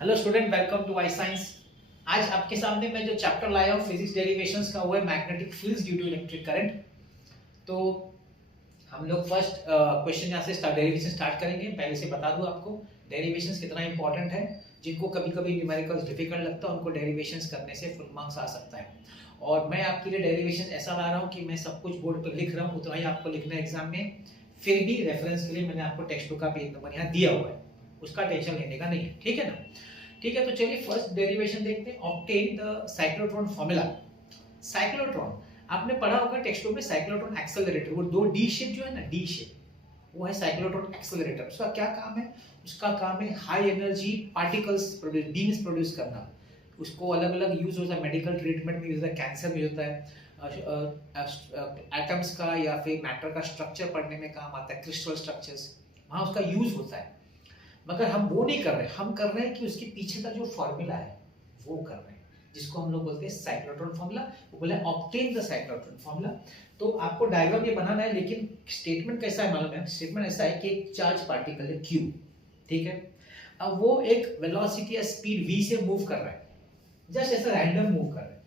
Hello student, welcome to Y science. आज आपके सामने मैं जो चैप्टर लाया हूँ फिजिक्स डेरिवेशंस का, वो है magnetic fields due to electric current. तो हम लोग फर्स्ट क्वेश्चन यहाँ से डेरिवेशन स्टार्ट करेंगे। पहले से बता दूं आपको डेरिवेशंस कितना इंपॉर्टेंट है। जिनको कभी कभी न्यूमेरिकल्स डिफिकल्ट लगता है उनको डेरिवेशंस करने से फुल मार्क्स आ सकता है। और मैं आपके लिए डेरिवेशन ऐसा ला रहा हूँ कि मैं सब कुछ बोर्ड पर लिख रहा हूँ, उतना ही आपको लिखना है एग्जाम में। फिर भी रेफरेंस के लिए मैंने आपको टेक्स्ट बुक का पेज नंबर यहाँ दिया हुआ है, उसका टेंशन लेने का नहीं है, ठीक है ना। ठीक है, तो चलिए फर्स्ट डेरिवेशन देखते हैं। Obtain the cyclotron formula. Cyclotron आपने पढ़ा होगा टेक्स्ट बुक में, साइक्लोट्रॉन एक्सेलरेटर, वो दो डी शेप जो है ना, डी शेप, वो है साइक्लोट्रॉन एक्सेलरेटर। उसका क्या काम है? उसका काम है high energy particles produce, beams produce करना। उसको अलग अलग यूज होता है, मेडिकल ट्रीटमेंट में यूज होता है, कैंसर में होता है, एटम्स का या फिर मैटर का स्ट्रक्चर पढ़ने में काम आता है, क्रिस्टल स्ट्रक्चर्स, वहां उसका यूज होता है। मगर हम वो नहीं कर रहे, हम कर रहे हैं कि उसके पीछे का जो फॉर्मूला है वो कर रहे हैं, जिसको हम लोग बोलते हैं साइक्लोट्रॉन फॉर्मूला। वो बोला है ऑब्टेन द साइक्लोट्रॉन फॉर्मूला। तो आपको डायग्राम ये बनाना है, लेकिन स्टेटमेंट कैसा है मालूम है? स्टेटमेंट ऐसा है कि एक चार्ज पार्टिकल है Q, ठीक है। अब वो एक वेलोसिटी या स्पीड v से मूव कर रहा है, जस्ट ऐसा रैंडम मूव कर रहा है।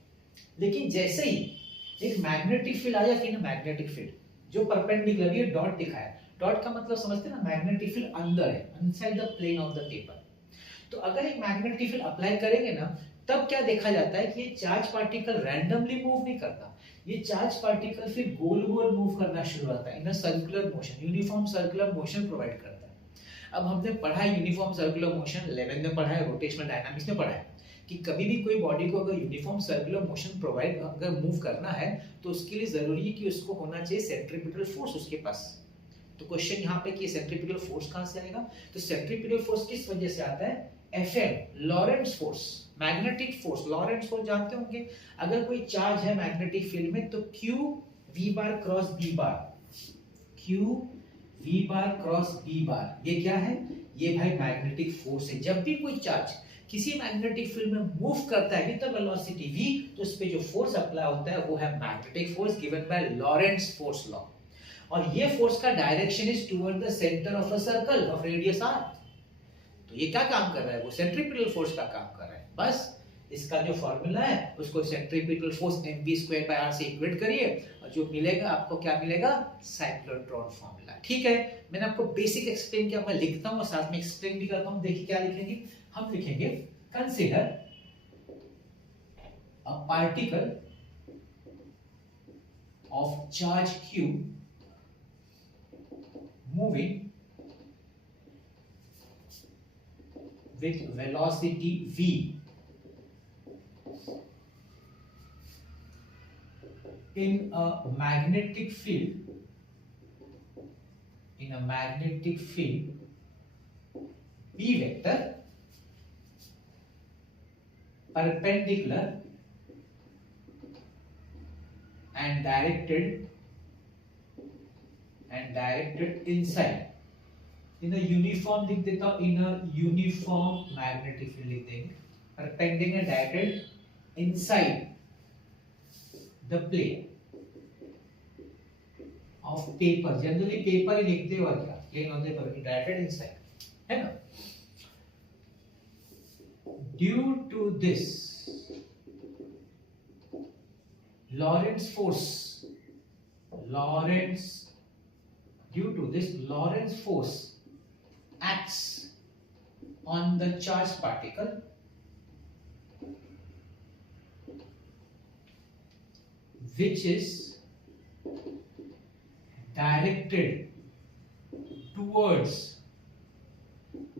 लेकिन जैसे ही एक मैग्नेटिक फील्ड आ जाती है ना, मैग्नेटिक फील्ड जो परपेंडिकुलर, ये डॉट दिखाया है, डॉट का मतलब समझते हैं ना, मैग्नेटिक फील्ड अंदर है, inside the plane of the paper. तो अगर एक मैग्नेटिक फील्ड अप्लाई करेंगे ना, तब क्या देखा जाता है कि ये चार्ज पार्टिकल रैंडमली मूव नहीं करता, ये चार्ज पार्टिकल फिर गोल गोल मूव करना शुरू होता है in a circular motion, uniform circular motion provide करता है। अब हमने पढ़ा है यूनिफॉर्म सर्कुलर मोशन, 11 में पढ़ा है, रोटेशनल डायनामिक्स में पढ़ा है कि कभी भी कोई बॉडी को अगर यूनिफॉर्म सर्कुलर मोशन प्रोवाइड अगर मूव करना है तो उसके लिए जरूरी है कि उसको होना चाहिए सेंट्रीपिटल फोर्स उसके पास। तो क्वेश्चन यहाँ पे कि सेंट्रीपिटल फोर्स कहां से आएगा? तो सेंट्रीपिटल फोर्स किस वजह से आता है? Fm, Lorentz force, magnetic force. Lorentz force जानते होंगे, अगर कोई चार्ज है मैग्नेटिक फील्ड में तो Q V बार क्रॉस B बार, Q V बार क्रॉस B बार, ये क्या है? ये भाई मैग्नेटिक फोर्स है। जब भी कोई चार्ज किसी मैग्नेटिक फील्ड में मूव करता है विद वेलोसिटी v, तो उस पे जो फोर्स अप्लाई होता है वो है magnetic force given by Lorentz force law. और ये फोर्स का direction is toward the centre of a circle of radius r। तो ये क्या काम कर रहा है? वो सेंट्रीपिटल फोर्स का काम कर रहा है। बस इसका जो फॉर्मूला है उसको सेंट्रीपिटल फोर्स mv²/r से इक्वेट करिए और जो मिलेगा आपको, क्या मिलेगा? Cyclotron formula. ठीक है, मैंने आपको बेसिक एक्सप्लेन किया, मैं लिखता हूं और साथ में एक्सप्लेन भी करता हूं। देखिए क्या लिखेंगे हम? लिखेंगे consider a particle of charge q moving with velocity v in a magnetic field, b vector perpendicular and directed inside in a uniform, लिख देता हूं, in a uniform magnetic field लिख देंगे, perpendicular and directed inside the plane of paper। Generally paper ही लिखते हो, क्या plane होते पर डायरेक्टेड इनसाइड, है ना। Due to this Lorentz force, acts on the charged particle which is directed towards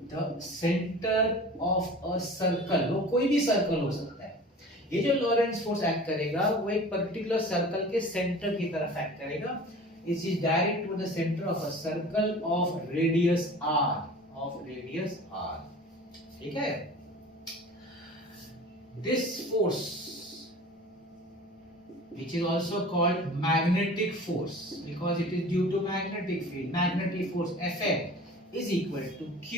the center of a circle। वो कोई भी सर्कल हो सकता है। ये जो लॉरेंट्ज फोर्स एक्ट करेगा वो एक पर्टिकुलर सर्कल के सेंटर की तरफ एक्ट करेगा। It is direct to the centre of a circle of radius r, ठीक है। This force which is also called magnetic force because it is due to magnetic field, magnetic force Fm is equal to Q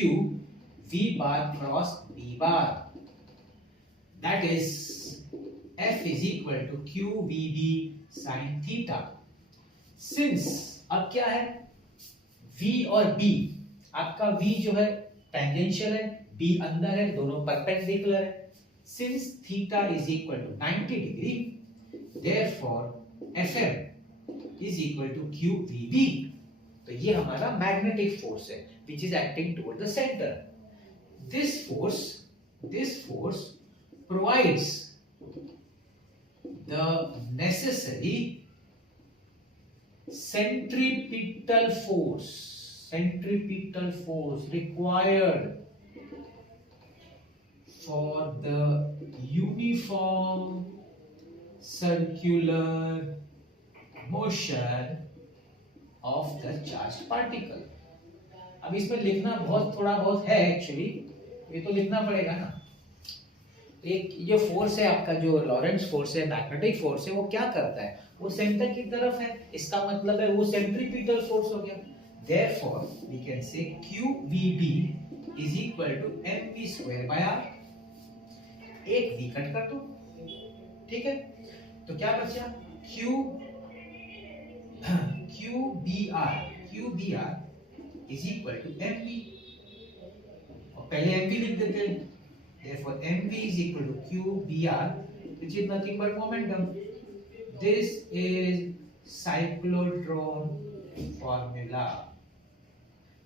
V bar cross B bar, that is F is equal to QVB sin theta। Since अब क्या है V और B, आपका V जो है tangential है, B अंदर है, दोनों परपेंडिकुलर है। Since theta is equal to 90 degree, therefore Fm is equal to QVB. तो ये हमारा मैग्नेटिक फोर्स है which is acting toward the center. This force provides the necessary centripetal force required for the uniform circular motion of the charged particle. अब इसमें लिखना थोड़ा बहुत है एक्चुअली, ये तो लिखना पड़ेगा ना। एक ये फोर्स है आपका, जो लॉरेंट्ज फोर्स है, मैग्नेटिक फोर्स है, वो क्या करता है, वो सेंटर की तरफ है, इसका मतलब है वो सेंट्रीपिटल फोर्स हो गया। Therefore we can say QVB is equal to mv square by r। एक v कट कर दो, ठीक है, तो क्या बचा QBR is equal to mv, और पहले mv लिख देते हैं। Therefore mv is equal to QBR, which is nothing but momentum. This is cyclotron formula।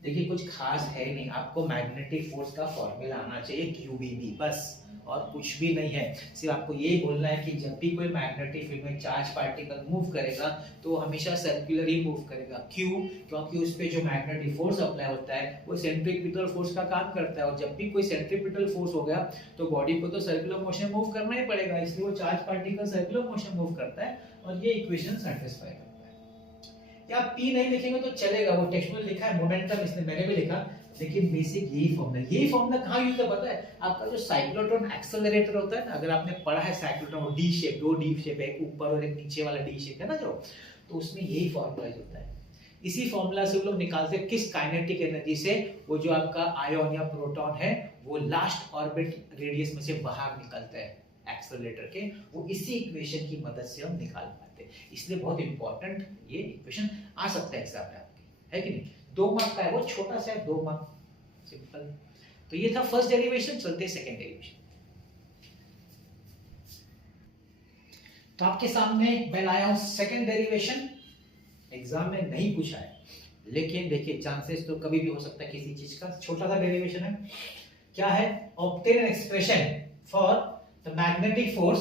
देखिए कुछ खास है नहीं, आपको मैग्नेटिक फोर्स का फॉर्मूला आना चाहिए QBB, बस और कुछ भी नहीं है। सिर्फ आपको यही बोलना है कि जब भी कोई मैग्नेटिक फील्ड में चार्ज पार्टिकल मूव करेगा तो हमेशा सर्कुलर ही मूव करेगा। क्यों? क्योंकि उस पे जो मैग्नेटिक फोर्स अप्लाई होता है वो सेंट्रीपिटल फोर्स का काम करता है, और जब भी कोई सेंट्रीपिटल फोर्स हो गया तो बॉडी को तो सर्कुलर मोशन मूव करना ही पड़ेगा, इसलिए वो charge particle circular motion move करता है, और ये इक्वेशन सेटिस्फाई करता है। या P नहीं लिखेंगे तो चलेगा, वो टेक्स्ट में लिखा है मोमेंटम, इसने मैंने भी लिखा, लेकिन बेसिक यही फॉर्मूला कहाँ यूज है पता है? आपका जो साइक्लोट्रॉन एक्सेलरेटर होता है ना, अगर आपने पढ़ा है साइक्लोट्रॉन, डी शेप, दो डी शेप है, एक ऊपर और एक नीचे वाला डी शेप है ना जो, तो उसमें यही फॉर्मूला होता है। इसी फॉर्मूला से वो लोग निकालते हैं किस काइनेटिक एनर्जी से वो जो आपका आयन या प्रोटॉन है वो लास्ट ऑर्बिट रेडियस में से बाहर निकलता है एक्सेलरेटर के, वो इसी इक्वेशन की मदद से हम निकाल पाते हैं। इसलिए बहुत इंपॉर्टेंट ये इक्वेशन आ सकता है एग्जाम में आपके, है कि नहीं? 2 मार्क का है, वो छोटा सा है, 2 मार्क, सिंपल। तो ये था फर्स्ट डेरिवेशन, चलते हैं सेकंड डेरिवेशन। तो आपके सामने मैं लाया हूं सेकंड डेरिवेशन, एग्जाम में नहीं पूछा है, लेकिन देखिए चांसेस तो कभी भी हो सकता है किसी चीज का। छोटा सा डेरिवेशन है, क्या है? Obtain an expression for the magnetic force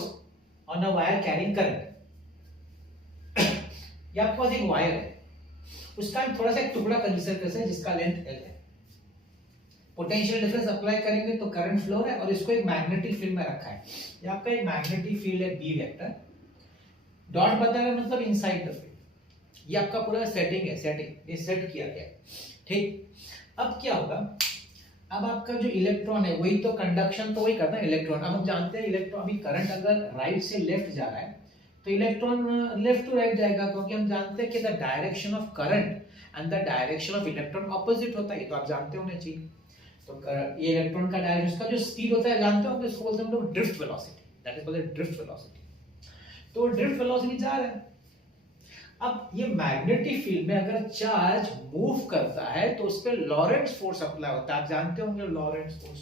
on a wire carrying current. ये आपके पास एक वायर है, उसका थोड़ा सा एक टुकड़ा कंसीडर करते हैं जिसका लेंथ L है। पोटेंशियल डिफरेंस अप्लाई करेंगे तो करंट फ्लो है, और इसको एक मैग्नेटिक फील्ड में रखा है। ये आपका एक मैग्नेटिक फील्ड है B वेक्टर, डॉट बताया मतलब इनसाइड द फील्ड। ये आपका पूरा सेटिंग है, ये सेट किया गया, ठीक। अब क्या होगा, अब आपका जो इलेक्ट्रॉन है वही तो कंडक्शन तो वही करता है इलेक्ट्रॉन। अब हम जानते हैं इलेक्ट्रॉन, अभी करंट अगर राइट से लेफ्ट जा रहा है तो इलेक्ट्रॉन लेफ्ट टू राइट जाएगा, क्योंकि हम जानते हैं कि the direction of current and the direction of electron opposite होता है, तो आप जानते होने चाहिए। तो ये इलेक्ट्रॉन का डायरेक्शन, उसका जो स्पीड होता है जानते हो, इसको बोलते हैं हम लोग drift velocity, that is called drift velocity. तो ड्रिफ्ट वेलोसिटी जा रहा है। अब ये मैग्नेटिक फील्ड में अगर चार्ज मूव करता है तो उस पर लॉरेंट्ज फोर्स अप्लाई होता है, आप जानते होंगे लॉरेंट्ज फोर्स।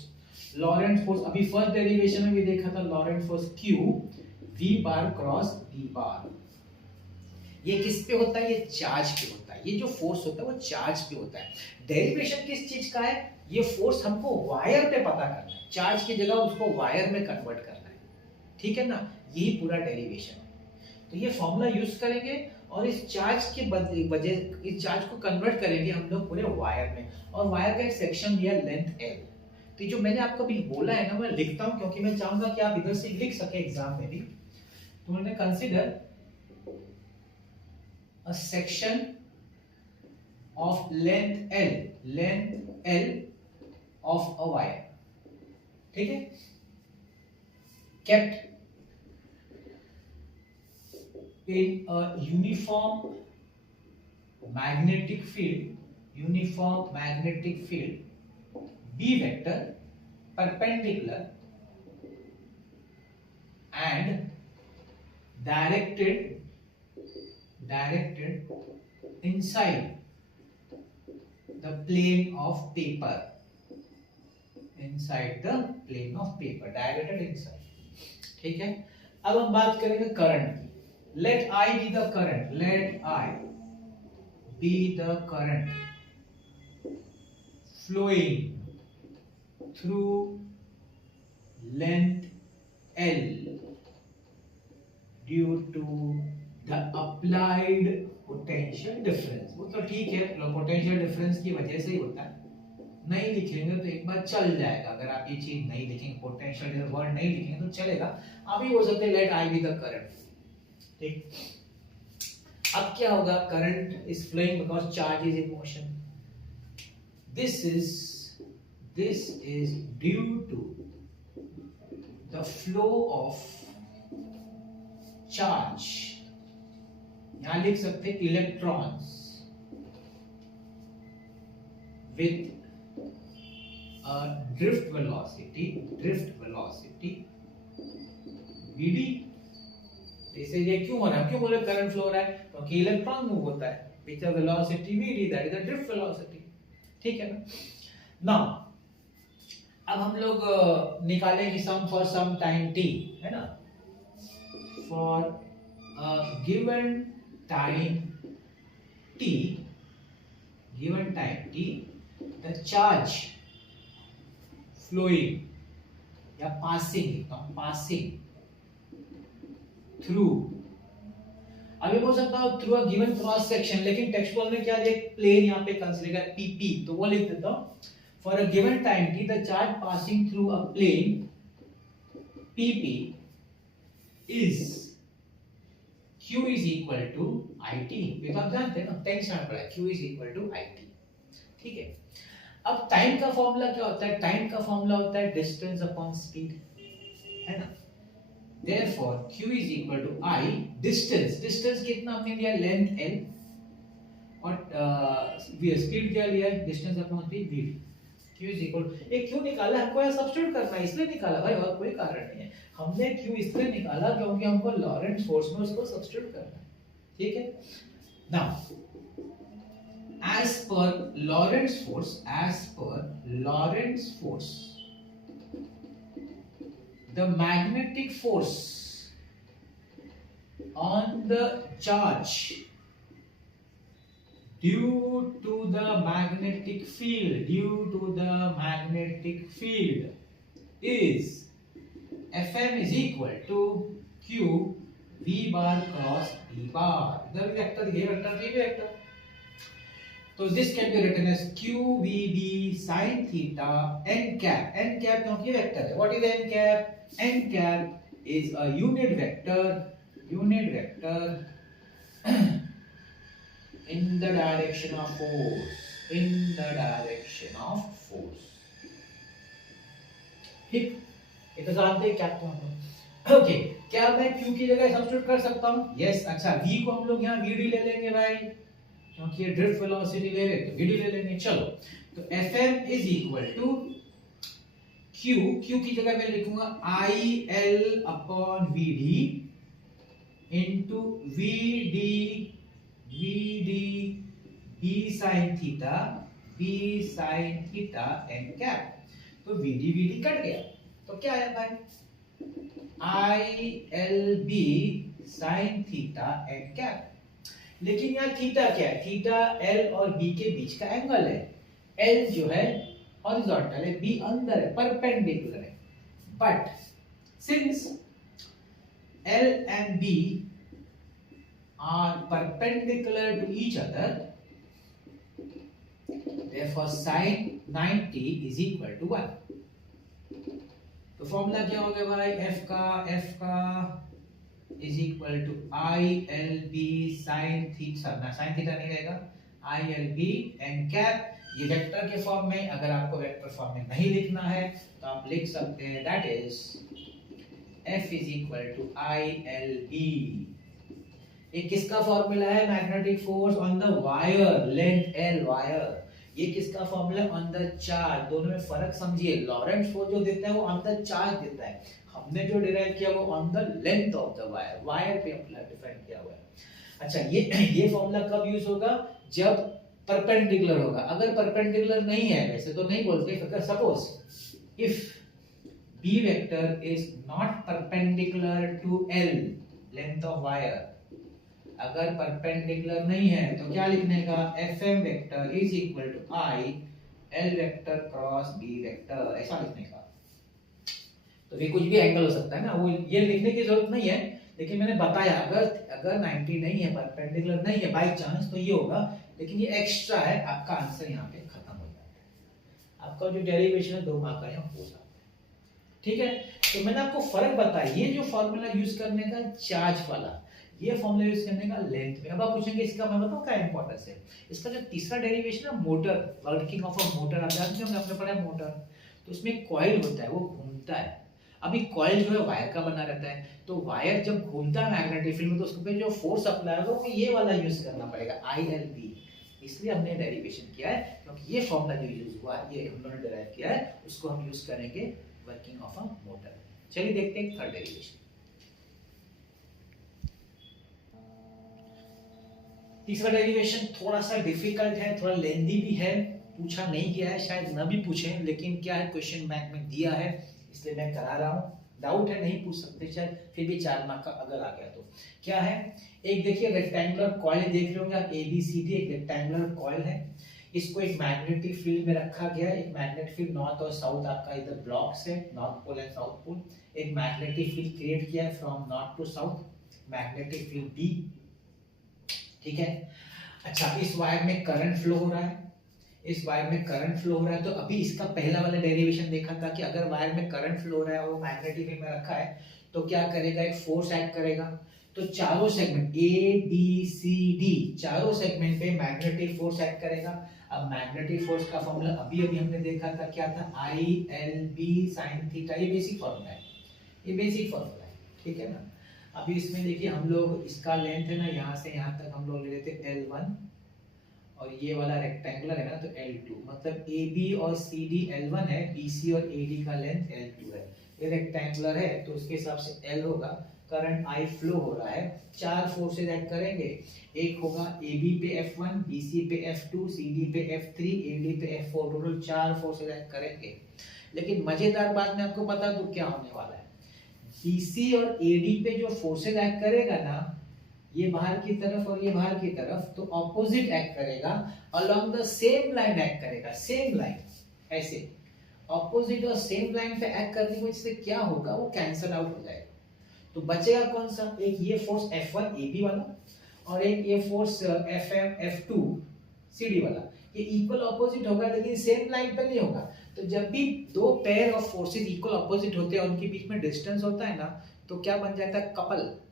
लॉरेंट्ज फोर्स अभी फर्स्ट डेरिवेशन में भी देखा था, लॉरेंट्ज फोर्स Q V बार क्रॉस B बार। ये किस पे होता है? ये चार्ज पे होता है। ये जो फोर्स होता है वो चार्ज पे होता है। डेरिवेशन किस चीज का है? ये फोर्स हमको वायर पे पता करना है, चार्ज की जगह उसको वायर में कन्वर्ट करना है, ठीक है ना? यही पूरा डेरिवेशन है। तो ये फॉर्मूला यूज करेंगे और इस चार्ज के वजह इस चार्ज को कन्वर्ट करेंगे हम लोग पूरे वायर में, और वायर का एक सेक्शन लिया लेंथ L। तो जो मैंने आपको भी बोला है ना, मैं लिखता हूं क्योंकि मैं चाहूंगा कि आप इधर से लिख सके एग्जाम में भी। तो मैंने consider a section of length L of a wire, ठीक है, kept in a uniform magnetic field B vector perpendicular and directed inside the plane of paper, inside the plane of paper, directed inside. ठीक है, अब हम बात करेंगे current की। Let I be the current, let I be the current flowing through length L due to the applied potential difference. वो तो ठीक है, पोटेंशियल डिफरेंस की वजह से ही होता है। नहीं लिखेंगे तो एक बार चल जाएगा, अगर आप ये चीज नहीं लिखेंगे, पोटेंशियल वर्ड नहीं लिखेंगे तो चलेगा। अभी बोल सकते हैं let I be the current. ठीक, अब क्या होगा, current is flowing because charge is in motion. This is due to the flow of charge, यहां लिख सकते हैं electrons with drift velocity vd। जैसे ये क्यों हो रहा है, क्यों बोले करंट फ्लो हो रहा है, क्योंकि इलेक्ट्रॉन मूव होता है with the velocity vd, that is the drift velocity. ठीक है ना। नाउ अब हम लोग निकालेंगे some for some time t, है ना। For given time t, the charge flowing या पासिंग थ्रू, अभी बोल सकता हूं through a given cross section, लेकिन टेक्सचुअल में क्या एक प्लेन यहाँ पे कंसीडर कर PP, तो वो लिख देता हूं। For a given time t the charge passing through a plane PP is Q is equal to IT। ये तो आप जानते हैं ना, 10th स्टैंडर्ड पढ़ा है, Q is equal to IT। ठीक है, अब टाइम का फॉर्मूला क्या होता है, टाइम का फॉर्मूला होता है डिस्टेंस अपॉन स्पीड, है ना। Therefore Q is equal to I, distance कितना हमने लिया, लेंथ L, और स्पीड क्या लिया है, distance upon speed v। Q is equal, ये क्यों निकाला, हमको यहाँ सब्स्टिट्यूट करना है इसलिए निकाला भाई, और कोई कारण नहीं है। हमने Q इसलिए निकाला क्योंकि हमको लॉरेंट्ज फोर्स में उसको सब्स्टिट्यूट करना है। ठीक है, now as per Lorentz force, the magnetic force on the charge due to the magnetic field is Fm is equal to Q V bar cross E bar। इधर भी वेक्टर, ये वेक्टर, ये वेक्टर, तो this can be written as QVB sin theta n cap, क्योंकि vector है। What is n cap? N cap is a unit vector in the direction of force, ठीक, ये तो जानते हैं क्या तो हम लोग। ओके, क्या मैं Q की जगह सब्स्टिट्यूट कर सकता हूँ? यस। अच्छा, V को हम लोग यहाँ VD ले लेंगे भाई, क्योंकि ये ड्रिफ्ट वेलोसिटी ले रहे तो VD ले लेंगे। चलो, तो Fm is equal to Q की जगह मैं लिखूंगा IL upon VD into VD B sin theta n cap. तो VD कट गया, तो क्या आया भाई, ILB sin theta n cap. लेकिन यहाँ थीटा क्या है, थीटा L और B के बीच का एंगल है। L जो है हॉरिजॉन्टल है, B अंदर है, परपेंडिकुलर है। But since L and B are perpendicular to each other, therefore sin 90 is equal to 1। तो फॉर्मूला क्या हो गया भाई, F का is equal to ILB sin theta, ना sin थीटा नहीं रहेगा, ILB n कैप। ये वेक्टर के फॉर्म में, अगर आपको वेक्टर फॉर्म में नहीं लिखना है तो आप लिख सकते हैं that is F is equal to ILB। ये किसका फॉर्मूला है, magnetic force on the wire, length L wire. ये किसका फॉर्मूला, ऑन द चार्ज। दोनों में फर्क समझिए, लॉरेंट्ज फोर्स जो देता है वो ऑन द चार्ज देता है, हमने जो डिराइव किया वो on the length of the wire, wire पे हमने डिफाइन किया हुआ है। अच्छा, ये फॉर्मूला कब यूज होगा, जब परपेंडिकुलर होगा। अगर परपेंडिकुलर नहीं है, वैसे तो नहीं बोलते, suppose if B vector is not perpendicular to L, length of wire, अगर परपेंडिकुलर नहीं है तो क्या लिखने का, FM vector is equal to I L vector cross B vector, ऐसा लिखने का। तो ये कुछ भी एंगल हो सकता है ना, वो ये लिखने की जरूरत नहीं है, लेकिन मैंने बताया अगर 90 नहीं है, परपेंडिकुलर नहीं है बाय चांस, तो ये होगा, लेकिन ये एक्स्ट्रा है, आपका आंसर यहाँ पे खत्म हो जाता है। आपका जो डेरिवेशन है 2 मार्क का यहाँ हो जाता है। ठीक है, तो मैंने आपको फर्क बताया, ये जो फॉर्मूला यूज करने का चार्ज वाला, ये फॉर्मूला यूज करने का लेंथ में। अब आप पूछेंगे इसका मैं बताऊं क्या इंपॉर्टेंस है। इसका जो तीसरा डेरिवेशन है motor, working of a motor, आप जानते हो आपने पढ़ा है मोटर, तो उसमें कॉइल होता है, वो घूमता है। अभी कॉइल जो है वायर का बना रहता है, तो वायर जब घूमता है मैग्नेटिक फील्ड में, तो उसके पे जो फोर्स अप्लाई होगा वो ये वाला यूज करना पड़ेगा, ILB। इसलिए हमने डेरिवेशन किया है, क्योंकि ये फॉर्मूला जो यूज हुआ है, ये हम लोगों ने डिराइव किया है, उसको हम यूज करेंगे वर्किंग ऑफ अ मोटर। चलिए देखते हैं थर्ड डेरिवेशन। तीसरा डेरिवेशन थोड़ा सा डिफिकल्ट है, थोड़ा लेंदी भी है, पूछा नहीं गया है, शायद ना भी पूछे, लेकिन क्या है क्वेश्चन बैंक में दिया है, इसलिए मैं करा रहा हूँ। डाउट है नहीं पूछ सकते, शायद फिर भी 4 मार्क का अगर आ गया तो। क्या है, एक देखिए रेक्टेंगुलर कॉइल देख रहे होंगे आप, ABCD एक रेक्टेंगुलर कॉइल है, इसको एक मैग्नेटिक फील्ड में रखा गया है। एक मैग्नेटिक फील्ड नॉर्थ और साउथ आपका इधर ब्लॉक्स है, north pole and south pole. एक मैग्नेटिक फील्ड क्रिएट किया है from north to south, magnetic field B। ठीक है, अच्छा इस वायर में करंट फ्लो हो रहा है, इस वायर में करंट फ्लो हो रहा है। तो अभी इसका पहला वाला डेरिवेशन देखा था कि अगर वायर में करंट फ्लो हो रहा है और मैग्नेटिक फील्ड में रखा है, तो क्या करेगा, एक फोर्स एक्ट करेगा। तो चारों सेगमेंट ABCD, चारों सेगमेंट पे मैग्नेटिक फोर्स एक्ट करेगा। अब मैग्नेटिक फोर्स का फॉर्मूला अभी हमने देखा था, क्या था, ILB sin थीटा। ये बेसिक फॉर्मूला है, ये बेसिक फॉर्मूला है, ठीक है ना। अभी इसमें देखिए हम लोग, इसका लेंथ है ना, यहाँ से यहाँ तक हम लोग ले लेते हैं L1, और ये वाला रेक्टेंगुलर है ना तो L2, मतलब AB और CD L1 है, BC और AD का लेंथ L2 है। ये रेक्टेंगुलर है तो उसके हिसाब से L होगा। करंट I फ्लो हो रहा है, 4 फोर्सेज एक्ट करेंगे। एक होगा AB पे F1, BC पे F2, CD पे F3, AD पे F4, टोटल 4 फोर्सेज एक्ट करेंगे। लेकिन मजेदार बात मैं आपको बता दूं क्या होने वाला है, BC और AD पे जो फोर्सेज एक्ट करेगा ना, ये बाहर की तरफ और ये बाहर की तरफ, तो ऑपोजिट एक्ट करेगा, along the same line act करेगा, सेम लाइन, ऐसे ऑपोजिट और सेम लाइन पे एक्ट करने की वजह से क्या होगा, वो कैंसल आउट हो जाएगा। तो बचेगा कौन सा, एक ये फोर्स F1 AB वाला, और एक ये फोर्स FM F2 CD वाला। ये इक्वल ऑपोजिट होगा, लेकिन सेम लाइन पे नहीं होगा। तो जब भी दो pair of forces equal opposite होते हैं, उनके बीच में डिस्टेंस होता है ना, तो क्या बन जाता है,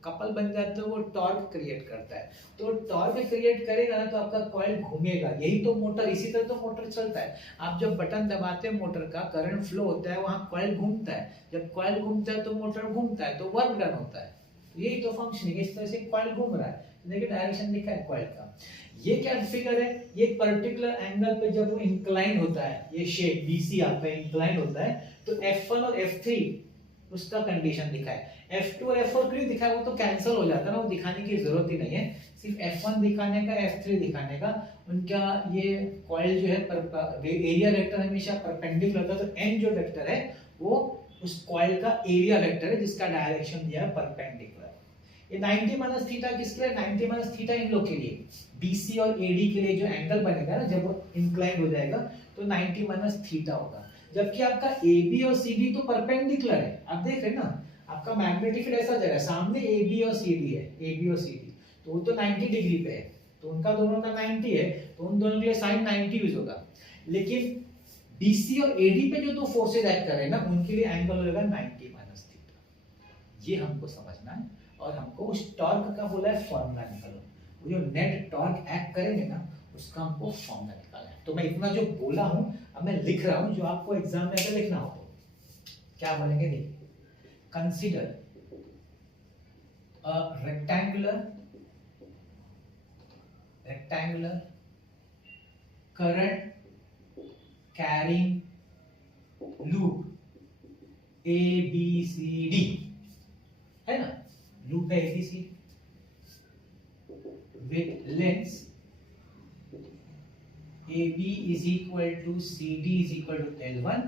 कपल बन जाता है, वो टॉर्क क्रिएट करता है। तो टॉर्क क्रिएट करेगा ना, तो आपका कॉइल घूमेगा। यही तो मोटर, इसी तरह तो मोटर चलता है। आप जब बटन दबाते हैं मोटर का, करंट फ्लो होता है, वहां कॉइल घूमता है। जब कॉइल घूमता है तो मोटर घूमता है, तो वर्क डन होता है। तो यही तो फंक्शन है, इस तरह से कॉइल घूम रहा है, देखिए डायरेक्शन दिखा है कॉइल का। ये क्या फिगर है, ये पर्टिकुलर एंगल पे जब वो इंक्लाइन होता है, ये शेप BC आपका इंक्लाइन होता है, तो F1 और F3 उसका कंडीशन दिखा है। F2 और F4 क्यों दिखा है, वो तो कैंसिल हो जाता है ना, वो दिखाने की जरूरत ही नहीं है। सिर्फ F1 दिखाने का, F3 दिखाने का। उनका ये कॉइल जो है, एरिया वेक्टर हमेशा परपेंडिकुलर होता है, तो n जो वेक्टर है वो उस कॉइल का एरिया वेक्टर है, जिसका डायरेक्शन दिया है परपेंडिकुलर। ये 90 माइनस थीटा किसके लिए, 90 माइनस थीटा इन लोग के लिए, BC और AD के लिए जो एंगल बनेगा ना, जब वो इंक्लाइन हो जाएगा तो 90 माइनस थीटा होगा। जबकि आपका AB और CD तो परपेंडिकुलर है, आप देख रहे हैं ना, आपका मैग्नेटिक फील्ड ऐसा जगह सामने AB और CD है, AB और CD, तो वो तो 90 डिग्री पे है, तो उनका दोनों का 90 है, तो उन दोनों के लिए sin 90 यूज होगा। लेकिन BC और AD पे जो दो फोर्सेज एक्ट कर रहे हैं ना, उनके लिए एंगल होगा 90 माइनस थीटा। ये हमको समझना है, और हमको उस टॉर्क का बोला है फॉर्मूला निकालो। वो जो नेट टॉर्क एक्ट करेंगे ना, उसका हमको फॉर्मूला निकालना है। तो मैं इतना जो बोला हूं, अब मैं लिख रहा हूं, जो आपको एग्जाम में अगर लिखना हो तो क्या बोलेंगे, देखिए, consider a rectangular current carrying loop ABCD, है ना, लूप है ABCD with lengths AB is equal to CD is equal to L1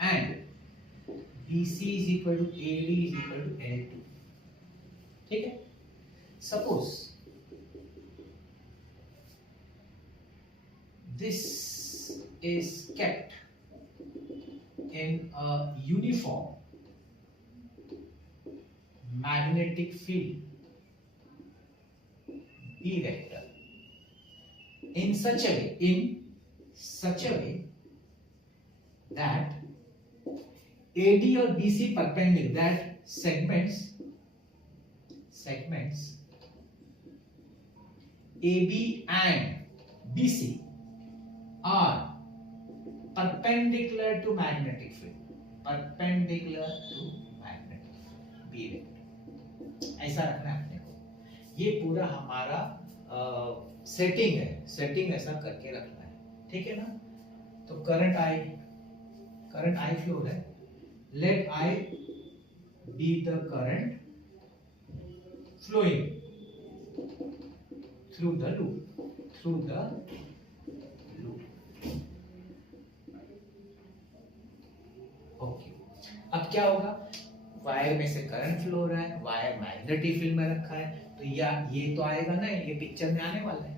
and BC is equal to AD is equal to L2. ठीक है? Suppose this is kept in a uniform magnetic field B vector in such a way that AD or BC perpendicular, that segments AB and BC are perpendicular to magnetic field, B vector. ऐसा रखना है अपने को। ये पूरा हमारा setting ऐसा करके रखना है, ठीक है ना? तो करंट I फ्लो है, let I be the current flowing through the loop. Okay, अब क्या होगा? वायर में से करंट फ्लो हो रहा है, वायर मैग्नेटिक फील्ड में रखा है, तो ये तो आएगा ना, ये पिक्चर में आने वाला है।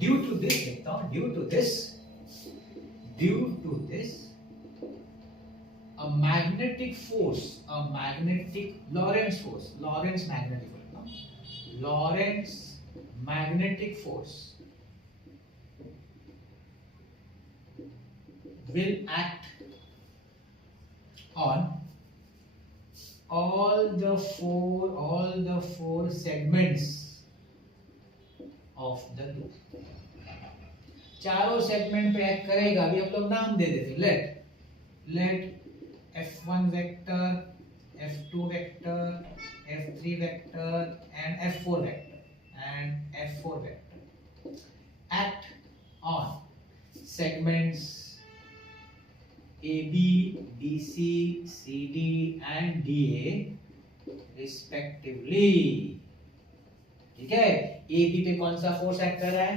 ड्यू टू दिस लिखता हूं, due to this a magnetic force, Lorentz magnetic force will act on all the four segments of the loop। चारों सेगमेंट पे एक्ट करेगा। अभी हम लोग नाम दे देते, let F1 vector, F2 vector, F3 vector and F4 vector act on segments AB, BC, CD and DA respectively। ठीक है? AB पे कौन सा फोर्स एक्ट कर रहा है?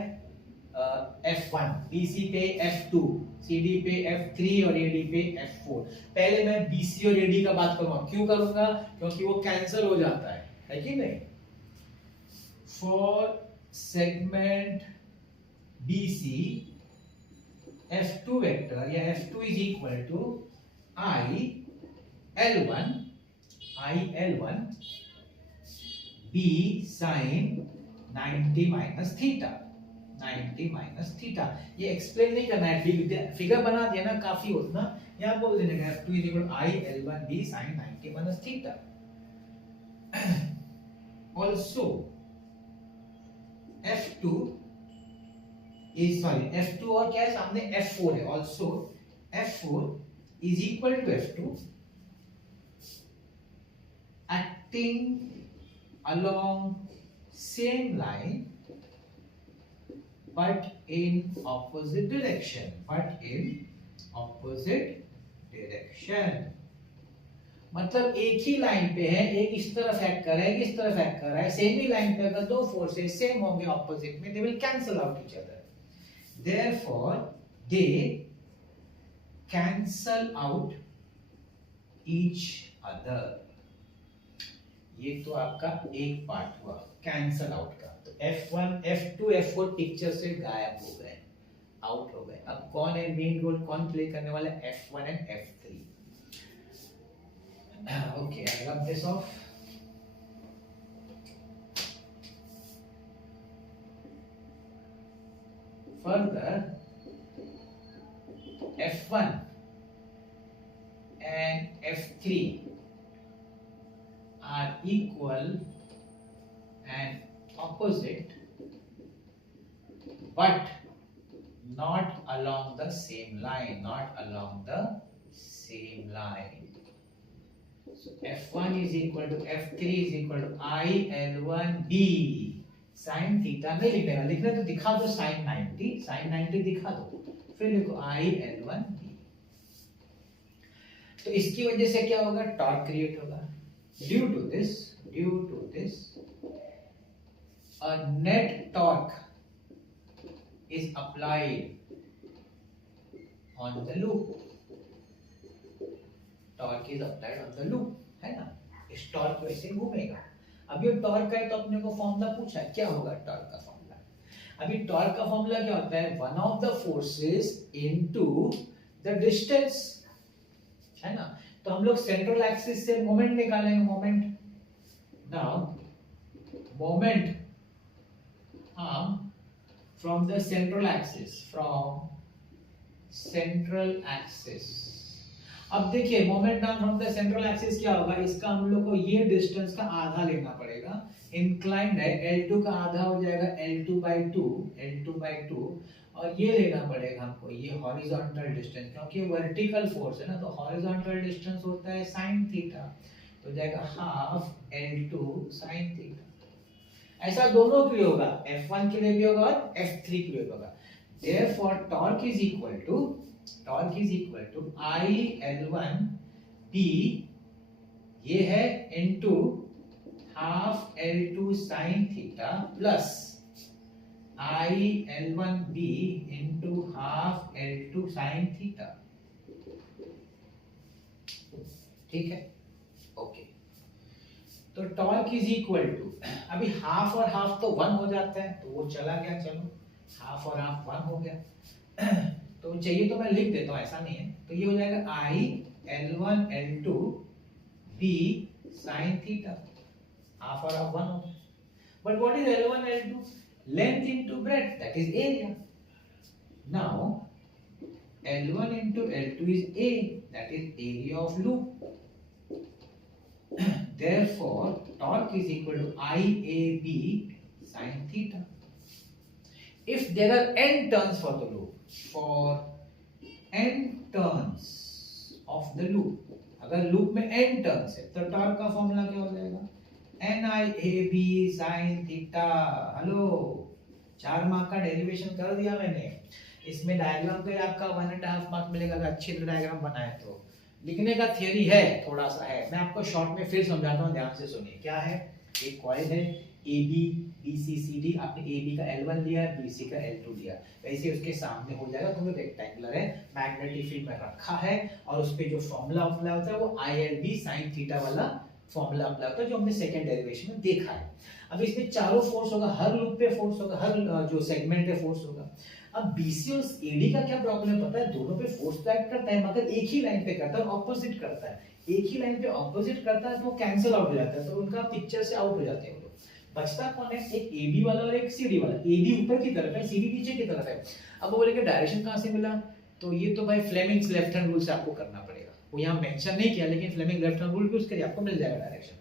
F1, BC पे F2, CD पे F3 और AD पे F4। पहले मैं BC और AD का बात करूंगा। क्यों करूंगा? क्योंकि वो कैंसिल हो जाता है कि नहीं? For segment BC, F2 vector या F2 is equal to I L1 B sin 90 minus theta। ये एक्सप्लेन नहीं करना है, फिगर बना दिया ना, काफी होता ना। यहाँ बोल देने का F2 is equal to I L1 B sin 90 minus theta। Also F2 और क्या है सामने? F4 है। Also F4 is equal to F2 acting along same line but in opposite direction। मतलब एक ही लाइन पे है, एक इस तरफ एक्ट कर रहा है, एक इस तरफ एक्ट कर रहा है। सेम ही लाइन पे अगर दो फोर्सेस सेम होंगे ऑपोजिट में, they will cancel out each other. Therefore they cancel out each other. ये तो आपका एक पार्ट हुआ कैंसल आउट का। तो F1, F2, F4 पिक्चर से गायब हो गए, आउट हो गए। अब कौन है मेन रोल, कौन प्ले करने वाला है? F1 and F3। Okay, I rub this off। Further, F1 and F3 are equal and opposite but not along the same line, So F1 is equal to F3 is equal to I L1 B sin theta। नहीं लिखेगा, लिखना तो दिखा दो sin 90 दिखा दो, फिर लिखो I L1 B। तो इसकी वजह से क्या होगा? टॉर्क क्रिएट होगा। Due to this a net torque is applied on the loop। Torque is applied on the loop, है ना, इस टॉर्क वैसे घूमेगा। अब ये टॉर्क है तो अपने को फॉर्मूला पूछा है, क्या होगा टॉर्क का फॉर्मूला? अभी टॉर्क का फॉर्मूला क्या होता है? One of the forces into the distance, है ना। तो हम लोग सेंट्रल एक्सिस से मोमेंट निकालेंगे, moment. Now moment from the central axis, अब देखिए moment from the central axis क्या होगा, इसका हम लोग को ये डिस्टेंस का आधा लेना पड़ेगा, इंक्लाइंड है, L2 का आधा हो जाएगा L2/2, और ये लेना पड़ेगा हमको ये हॉरिजॉन्टल डिस्टेंस, क्योंकि वर्टिकल फोर्स है ना, तो हॉरिजॉन्टल डिस्टेंस होता है sin थीटा, तो जाएगा हाफ L2 sin थीटा। ऐसा दोनों के लिए होगा, F1 के लिए भी होगा और F3 के लिए होगा। Therefore torque is equal to IL1P, ये है into half L2 sin theta plus IL1B into half L2 sin theta. ठीक है, ओके। तो टॉर्क इज इक्वल टू, अभी हाफ और हाफ तो 1 हो जाता है, तो वो चला गया, चलो हाफ और हाफ 1 हो गया। तो चाहिए तो मैं लिख देता हूँ, ऐसा नहीं है, तो ये हो जाएगा IL1 L2 B sin theta, half और हाफ 1 हो गया। But what is L1 L2? Length into breadth, that is area. Now L1 into L2 is A, that is area of loop. Therefore, torque is equal to IAB sin theta. If there are n turns for the loop, for n turns of the loop, अगर loop में n turns है तो torque का formula क्या हो जाएगा? NIAB sin theta. Hello, 4 mark का derivation कर दिया मैंने। इसमें डायग्राम का आपका 1.5 मार्क मिलेगा अगर अच्छे से डायग्राम बनाए तो। लिखने का थियरी है, थोड़ा सा है, मैं आपको शॉर्ट में फिर समझाता हूँ, ध्यान से सुनिए। क्या है? एक कॉइल है AB BC CD, आपने AB का L1 लिया, BC का L2 लिया, वैसे उसके सामने हो जाएगा, क्योंकि रेक्टेंगुलर है, मैग्नेटिक फील्ड में रखा है, और उस पे जो फॉर्मूला अप्लाई होता है वो ILB sin थीटा वाला फॉर्मूला अप्लाई होता है, जो हमने सेकंड डेरिवेशन में देखा है। अब इसमें चारों फोर्स होगा, हर लूप पे फोर्स होगा, हर जो सेगमेंट पे फोर्स होगा। अब BC और AD का क्या प्रॉब्लम है पता है? दोनों पे फोर्स तो एक्ट करता है, मगर एक ही लाइन पे करता है, ऑपोजिट करता है। एक ही लाइन पे ऑपोजिट करता है तो कैंसिल आउट हो जाता है, तो उनका पिक्चर से आउट हो जाते हैं वो लोग। बचता कौन है? एक AB वाला और एक CD वाला। AB ऊपर की तरफ है, CD नीचे की तरफ है। अब वो बोलेंगे डायरेक्शन कहां से मिला? तो ये तो भाई फ्लेमिंग्स लेफ्ट हैंड रूल से आपको करना पड़ेगा, वो यहाँ मेंशन नहीं किया, लेकिन Fleming left hand rule use करिए, आपको मिल जाएगा डायरेक्शन।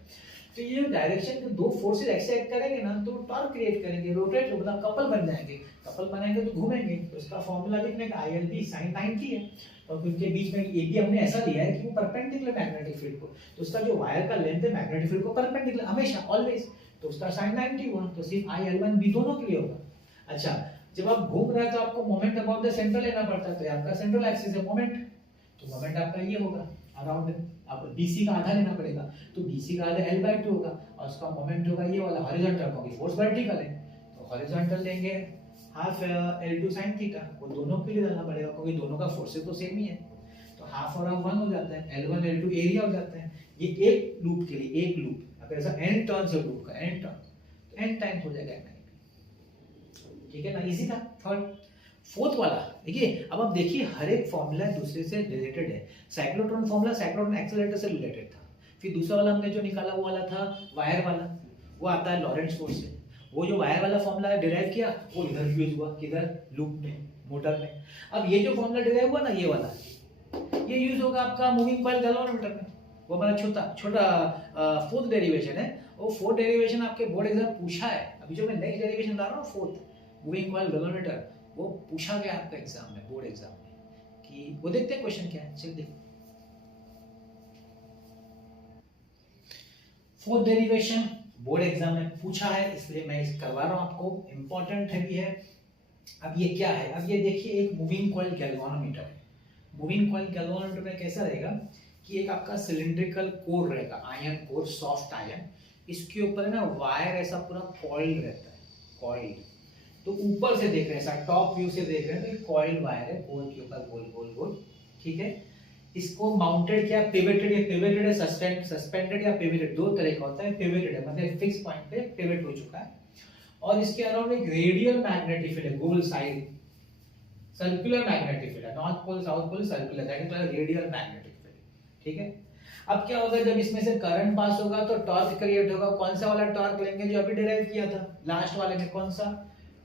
तो ये डायरेक्शन के दो फोर्सेस एक्ट करेंगे ना, तो टॉर्क क्रिएट करेंगे, रोटेट मतलब कपल बन जाएंगे, कपल बनाएंगे तो घूमेंगे। तो इसका फॉर्मूला लिखने का ILB sin 90 है, तो उनके बीच में AB हमने ऐसा लिया है कि वो परपेंडिकुलर मैग्नेटिक फील्ड को, तो उसका जो वायर का लेंथ है मैग्नेटिक फील्ड को परपेंडिकुलर हमेशा ऑलवेज, तो उसका sin 90 हुआ, तो सिर्फ IL1B दोनों के लिए होगा। अच्छा, जब आप घूम रहे हैं तो आपको मोमेंट अबाउट द सेंटर लेना पड़ता है, तो आपका सेंट्रल एक्सिस है मोमेंट, तो मोमेंट आपका ये होगा अराउंड, आप BC का आधा लेना पड़ेगा, तो BC का आधा L/2 होगा, और उसका मोमेंट होगा ये वाला हॉरिजॉन्टल, क्योंकि फोर्स वर्टिकल है, तो हॉरिजॉन्टल लेंगे हाफ L2 sin थीटा, वो दोनों के लिए लेना पड़ेगा, क्योंकि दोनों का फोर्सेस तो सेम ही है, तो हाफ और हाफ 1 हो जाता है, L1 L2 एरिया हो जाता है। ये एक लूप के लिए, एक लूप अगर ऐसा n टर्न्स है लूप का, n टर्न, तो n टाइम्स हो जाएगा, ठीक है ना, इजी था। थर्ड, फोर्थ वाला देखिए, अब आप देखिए हर एक फॉर्मूला दूसरे से रिलेटेड है। साइक्लोट्रॉन फॉर्मूला साइक्लोट्रॉन एक्सेलरेटर से रिलेटेड था, फिर दूसरा वाला हमने जो निकाला वो वाला था वायर वाला, वो आता है लॉरेंट्ज फोर्स से। वो जो वायर वाला फॉर्मूला डिराइव किया वो इधर यूज हुआ, किधर? लूप में, मोटर में। अब ये जो फॉर्मूला डिराइव हुआ ना, ये वाला, ये यूज होगा आपका मूविंग कॉइल गैल्वेनोमीटर में, वो हमारा छोटा फोर्थ डेरिवेशन है। वो फोर्थ डेरिवेशन आपके बोर्ड एग्जाम पूछा है, अभी जो मैं नेक्स्ट डेरिवेशन ला रहा हूँ फोर्थ मूविंग कॉइल गैल्वेनोमीटर, वो पूछा गया आपका एग्जाम में, बोर्ड एग्जाम में, कि वो देखते हैं क्वेश्चन क्या है। चलिए देखो, फोर्थ डेरिवेशन बोर्ड एग्जाम में पूछा है, इसलिए मैं इस करवा रहा हूं आपको, इंपॉर्टेंट है भी है। अब ये क्या है? अब ये देखिए एक मूविंग कॉइल गैल्वेनोमीटर है। मूविंग कॉइल गैल्वेनोमीटर में कैसा रहेगा कि एक आपका सिलिंड्रिकल कोर रहेगा, आयरन कोर, सॉफ्ट आयरन, इसके ऊपर ना वायर ऐसा पूरा कॉइल रहता है, कॉइल। तो ऊपर से देख रहे हैं, टॉप व्यू से देख रहे हैं, तो एक कॉइल वायर है, गोल के ऊपर गोल गोल गोल, ठीक है। इसको माउंटेड क्या पिवेटेड, या पिवेटेड है सस्पेंडेड या पिवेटेड, दो तरह का होता है। पिवेटेड है मतलब फिक्स पॉइंट पे पिवेट हो चुका है, और इसके अराउंड एक रेडियल मैग्नेटिक फील्ड है, गोल साइड सर्कुलर मैग्नेटिक फील्ड है, north pole south pole circular, that is radial magnetic field. ठीक है, अब क्या होगा जब इसमें से करंट पास होगा तो टॉर्क क्रिएट होगा। कौन सा वाला टॉर्क लेंगे जो अभी डिराइव किया था लास्ट वाले में, कौन सा,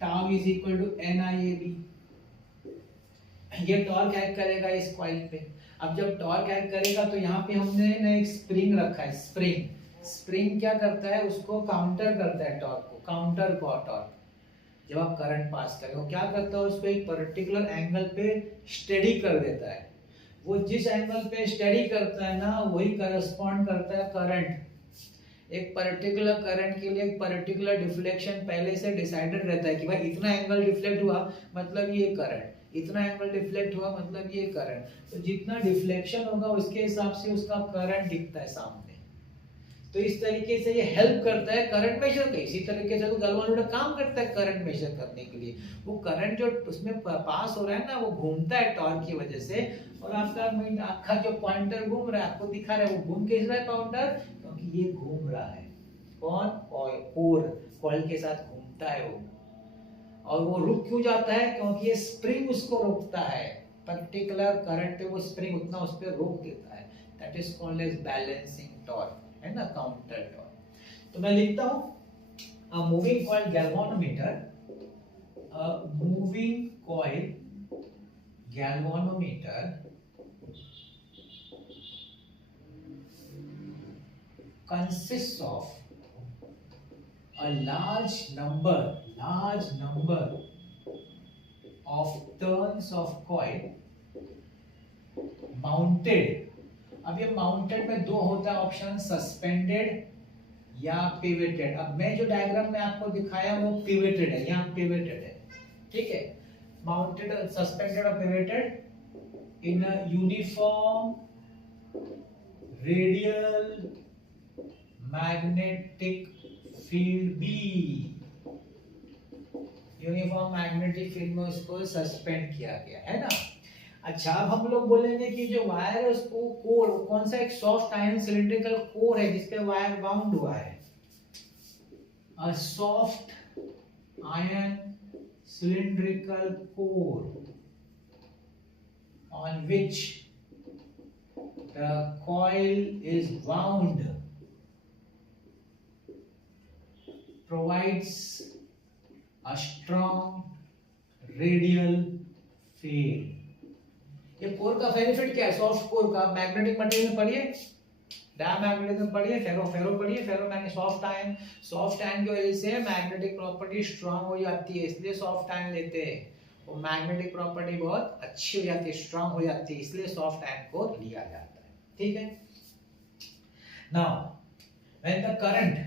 tau is equal to NIAB। ये टॉर्क एक्ट करेगा इस कॉइल पे। अब जब टॉर्क एक्ट करेगा तो यहाँ पे हमने ना एक स्प्रिंग रखा है, स्प्रिंग क्या करता है, उसको काउंटर करता है टॉर्क को, काउंटर को टॉर्क। जब आप करंट पास करें वो क्या करता है, उसको एक पर्टिकुलर एंगल पे स्टेडी कर देता है। वो जिस एंगल पे स्टडी करता है ना वही करस्पॉन्ड करता है करंट। एक पर्टिकुलर करंट के लिए एक पर्टिकुलर डिफ्लेक्शन पहले से डिसाइडेड रहता है कि भाई इतना एंगल डिफ्लेक्ट हुआ मतलब ये करंट, इतना एंगल डिफ्लेक्ट हुआ मतलब ये करंट। तो जितना डिफ्लेक्शन होगा उसके हिसाब से उसका करंट दिखता है सामने। तो इस तरीके से ये हेल्प करता है करंट मेजर का। इसी तरीके से तो गैल्वानोमीटर काम करता है करंट मेजर करने के लिए। वो करंट जो उसमें पास हो रहा है ना वो घूमता है टॉर्क की वजह से, और आपका जो पॉइंटर घूम रहा है आपको दिखा रहा है, वो घूम किस रहा है पॉइंटर, क्योंकि ये घूम रहा है। कौन, कोर कॉइल के साथ घूमता है वो। और वो रुक क्यों जाता है, क्योंकि ये स्प्रिंग उसको रोकता है, पर्टिकुलर करंट पे वो स्प्रिंग उतना उस पर रोक देता है। That is called as balancing torque, है ना, काउंटर टॉर्क। तो मैं लिखता हूं a moving coil galvanometer, a moving coil galvanometer consists of a large number of turns of coil mounted। अब ये माउंटेड में दो होता है ऑप्शन, सस्पेंडेड या पिवेटेड। अब मैं जो डायग्राम में आपको दिखाया वो पिवेटेड है, यहाँ पिवेटेड है। ठीक है, माउंटेड, सस्पेंडेड और pivoted in a uniform radial magnetic field B। Uniform magnetic field में उसको सस्पेंड किया गया है ना। अच्छा, अब हम लोग बोलेंगे कि जो वायर है उसको कोर, कौन सा, एक सॉफ्ट आयरन सिलिंड्रिकल कोर है जिसपे वायर बाउंड हुआ है। A soft iron cylindrical core on which the coil is wound provides a strong radial field। ये कोर का बेनिफिट क्या है, सॉफ्ट कोर का, मैग्नेटिक मटेरियल में पढ़िए, डायमैग्नेटिज्म पढ़िए, फेरो पढ़िए, फेरो सॉफ्ट आयन की वजह से मैग्नेटिक प्रॉपर्टी स्ट्रांग हो जाती है, इसलिए सॉफ्ट आयन लेते हैं। वो मैग्नेटिक प्रॉपर्टी बहुत अच्छी हो जाती है, स्ट्रांग हो जाती है, इसलिए सॉफ्ट आयन को लिया जाता है। ठीक है, नाउ व्हेन द करंट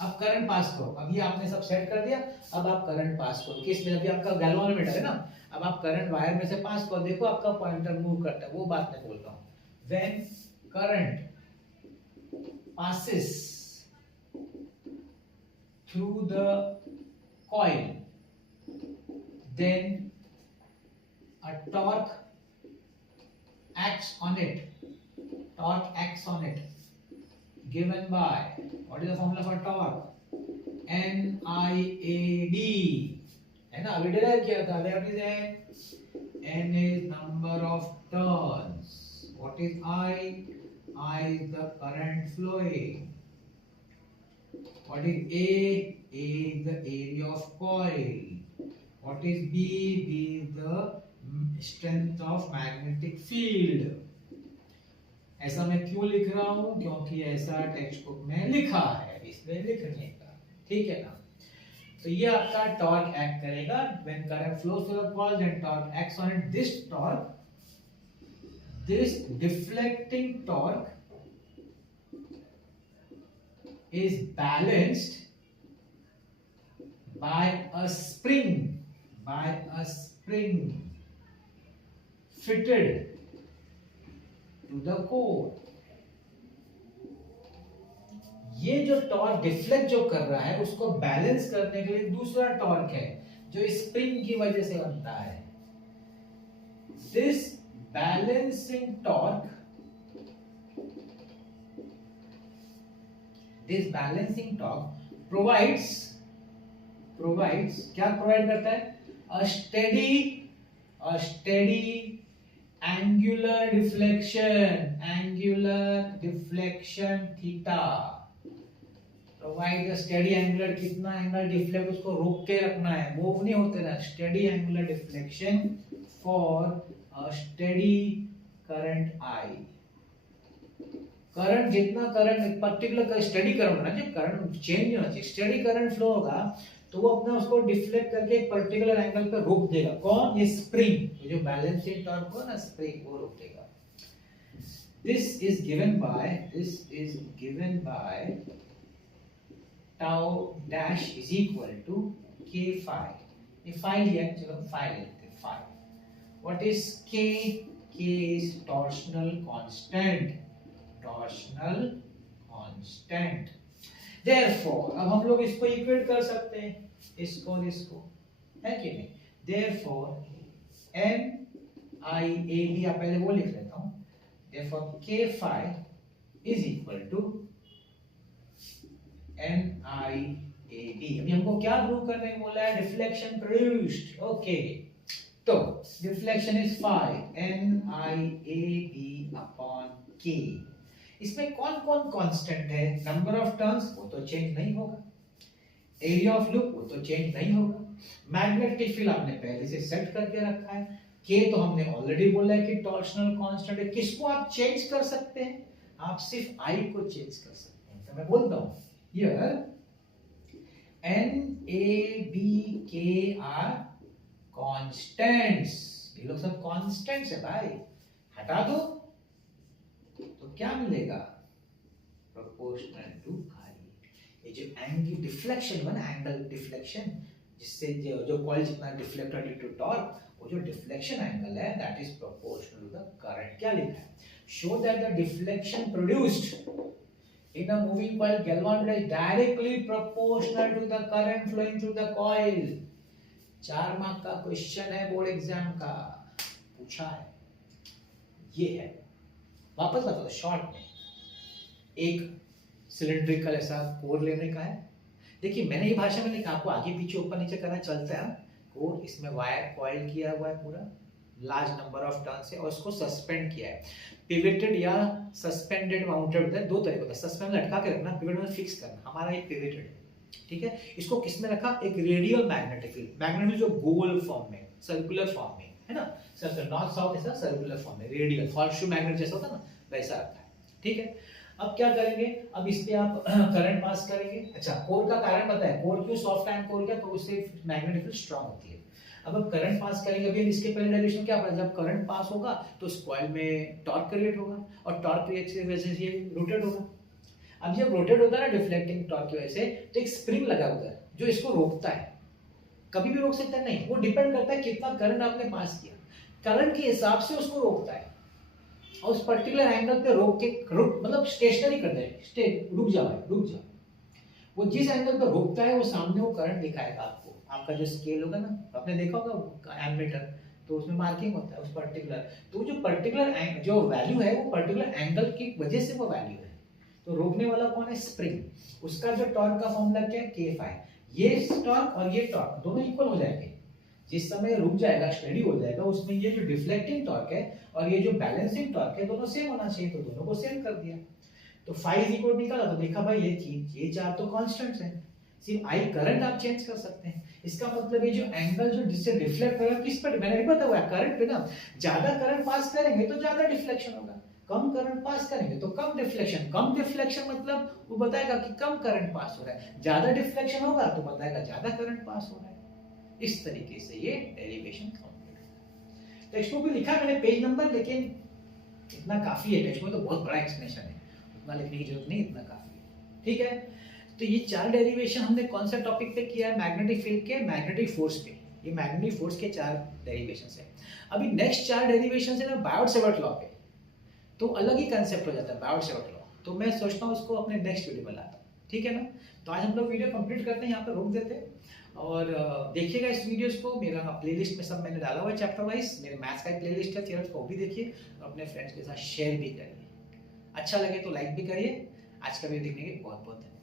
अब करंट पास करो। अभी आपने सब सेट कर दिया, अब आप करंट पास करो किस में, अभी आपका गैल्वानोमीटर है ना, अब आप करंट वायर में से पास करो, देखो आपका पॉइंटर मूव करता है, वो बात मैं बोल रहा हूं। When current passes through the coil, then a torque acts on it, given by, what is the formula for torque, NIAB, है ना, अभी डिराइव किया था। What is N is number of turns, what is I is the current flowing, what is A is the area of coil, what is B is the strength of magnetic field। ऐसा मैं क्यों लिख रहा हूं, क्योंकि ऐसा text book में लिखा है, इसलिए लिखने का। ठीक है ना, तो ये आपका टॉर्क एक्ट करेगा when current flows through the coil, then torque acts on it. This deflecting torque is balanced by a spring fitted to the core। ये जो टॉर्क डिफ्लेक्ट जो कर रहा है उसको बैलेंस करने के लिए दूसरा टॉर्क है जो स्प्रिंग की वजह से बनता है। This balancing torque, this balancing torque provides क्या प्रोवाइड करता है? a steady angular deflection theta, provide a steady angular, कितना एंगल डिफ्लेक्ट उसको रोक के रखना है, मूव नहीं होते ना, steady angular deflection for a steady current I। Current जितना करंट पर्टिकुलर स्टेडी करंट होना चाहिए, करंट चेंज नहीं होना चाहिए, स्टेडी करंट फ्लो होगा तो वो अपना उसको डिफ्लेक्ट करके एक पर्टिकुलर एंगल पे रोक देगा। कौन? ये स्प्रिंग, ये जो बैलेंसिंग टॉर्क को ना स्प्रिंग वो रोक देगा। This is given by tau dash is equal to k phi। ये फाई लिया, चलो फाई लेते हैं। Phi what is k? k is torsional constant, torsional constant. Therefore, अब हम लोग इसको इक्वेट कर सकते हैं, इसको और इसको, है कि नहीं? Therefore, NIAD, आप पहले वो लिख लेता हूं। Therefore, K phi is equal to NIAD। अभी हमको क्या प्रूव करने को बोला है? Deflection produced. ओके, तो deflection is phi NIAD upon K। इसमें कौन कौन कांस्टेंट है? नंबर ऑफ टर्न्स वो तो चेंज नहीं होगा, एरिया ऑफ लूप वो तो चेंज नहीं होगा, मैग्नेटिक फील्ड आपने पहले से सेट करके रखा है, के तो हमने ऑलरेडी बोला है कि टॉर्शनल कांस्टेंट है। किसको आप चेंज कर सकते हैं? आप सिर्फ आई को चेंज कर सकते हैं। तो मैं बोलता हूं हियर NABK आर कांस्टेंट्स, ये लोग सब कांस्टेंट्स है भाई, हटा दो तो क्या मिलेगा? प्रोपोर्शनल टू आई। ये जो एंगल डिफ्लेक्शन बना, एंगल डिफ्लेक्शन, जिससे जो कॉइल जितना डिफ्लेक्ट ड्यू टू टॉर्क, वो जो डिफ्लेक्शन एंगल है that is proportional to the current. क्या लिखा है? Show that the deflection produced in a moving coil galvanometer is directly proportional to the current flowing through the coil। 4 mark का question है, board exam का पूछा है, ये है। वापस बता दो शॉर्ट में, एक सिलिंड्रिकल ऐसा कोर लेने का है। देखिए मैंने ये भाषा में लिखा, आपको आगे पीछे ऊपर नीचे करना चलता है। कोर, इसमें वायर कॉइल किया हुआ है पूरा, लार्ज नंबर ऑफ टर्न से, और इसको सस्पेंड किया है। पिवेटेड या सस्पेंडेड माउंटेड होता है, दो तरह का होता है। सस्पेंड लटका के रखना, पिवेट में फिक्स करना, हमारा ये पिवेटेड है, ठीक है। इसको किसमें रखा? एक रेडियल मैग्नेटिक फील्ड, मैग्नेटिक जो गोल फॉर्म में, सर्कुलर फॉर्म में है ना, सर्कुलर नॉर्थ साउथ ऐसा सर्कुलर फॉर्म में, रेडियल हॉर्सशू मैग्नेट जैसा होता है ना, वैसा रखा है, ठीक है। अब क्या करेंगे? अब इस पे आप करंट पास करेंगे। अच्छा, कोर का कारण पता है, कोर क्यों सॉफ्ट आयन कोर क्या? तो उससे मैग्नेटिक फील्ड स्ट्रांग होती है। अब करंट पास करेंगे, अभी इसके पहले डेरिवेशन क्या पढ़ा? जब करंट पास होगा तो इस कॉइल में टॉर्क क्रिएट होगा, और टॉर्क क्रिएट की वजह से ये रोटेट होगा। अब जब रोटेट होता है ना डिफ्लेक्टिंग टॉर्क की वजह से, तो एक स्प्रिंग लगा होता है जो इसको रोकता है। कभी भी रोक सकता है? नहीं, वो डिपेंड करता है कितना करंट आपने पास किया, करंट के हिसाब से उसको रोकता है, और उस पर्टिकुलर एंगल पे रोक के मतलब स्टेशनरी कर दे, रुक जाओ। वो जिस एंगल पे रोकता है वो सामने वो करंट दिखाएगा आपको। आपका जो स्केल होगा ना, आपने देखा होगा एमीटर, तो उसमें मार्किंग होता है उस पर्टिकुलर, तो जो पर्टिकुलर जो वैल्यू है वो पर्टिकुलर एंगल की वजह से वो वैल्यू है। तो रोकने वाला कौन है? स्प्रिंग। उसका जो टॉर्क का फॉर्मूला क्या है? K phi। ये टॉर्क और ये टॉर्क दोनों इक्वल हो जाएंगे। जिस समय रुक जाएगा, स्टेडी हो जाएगा, उसमें ये जो डिफ्लेक्टिंग टॉर्क है और ये जो बैलेंसिंग टॉर्क है दोनों सेम होना चाहिए, तो दोनों को सेम कर दिया। तो phi इज इक्वल निकाला तो देखा भाई ये चार तो कांस्टेंट्स हैं, सिर्फ आई करंट आप चेंज कर सकते हैं। इसका मतलब ये जो एंगल जो जिससे डिफ्लेक्ट होगा किस पर, मैंने नहीं बताया करंट पे ना, ज्यादा करंट पास करेंगे तो ज्यादा डिफ्लेक्शन होगा, कम करंट पास करेंगे तो कम डिफ्लेक्शन। कम डिफ्लेक्शन मतलब वो बताएगा कि कम करंट पास हो रहा है, ज्यादा डिफ्लेक्शन होगा तो बताएगा ज्यादा करंट पास हो रहा है। इस तरीके से ये डेरिवेशन कंप्लीट है। टेक्स्ट बुक में लिखा मैंने पेज नंबर, लेकिन इतना काफी है, टेक्स्ट बुक में तो बहुत बड़ा एक्सप्लेनेशन है, उतना लिखने की जरूरत नहीं, इतना काफी है, ठीक है। तो ये 4 डेरिवेशन हमने कौन सा टॉपिक पे किया है? मैग्नेटिक फील्ड के, मैग्नेटिक फोर्स पे। ये मैग्नेटिक फोर्स के 4 डेरिवेशंस है। अभी नेक्स्ट 4 डेरिवेशंस है ना बायोट-सैवर्ट लॉ पे, तो अलग ही कांसेप्ट हो जाता है बायोट-सैवर्ट लॉ। तो मैं सोचता हूँ उसको अपने नेक्स्ट वीडियो में लाता हूँ, ठीक है ना? तो आज हम लोग वीडियो कंप्लीट करते हैं, यहाँ पे रोक देते हैं और देखिएगा इस वीडियोस को। मेरा प्लेलिस्ट में सब मैंने डाला हुआ है चैप्टर वाइज, मेरे मैथ्स का एक प्लेलिस्ट है, थ्योरम्स को वो भी देखिए और अपने फ्रेंड्स के साथ शेयर भी करिए। अच्छा लगे तो लाइक भी करिए। आज का वीडियो देखने के बहुत बहुत धन्यवाद।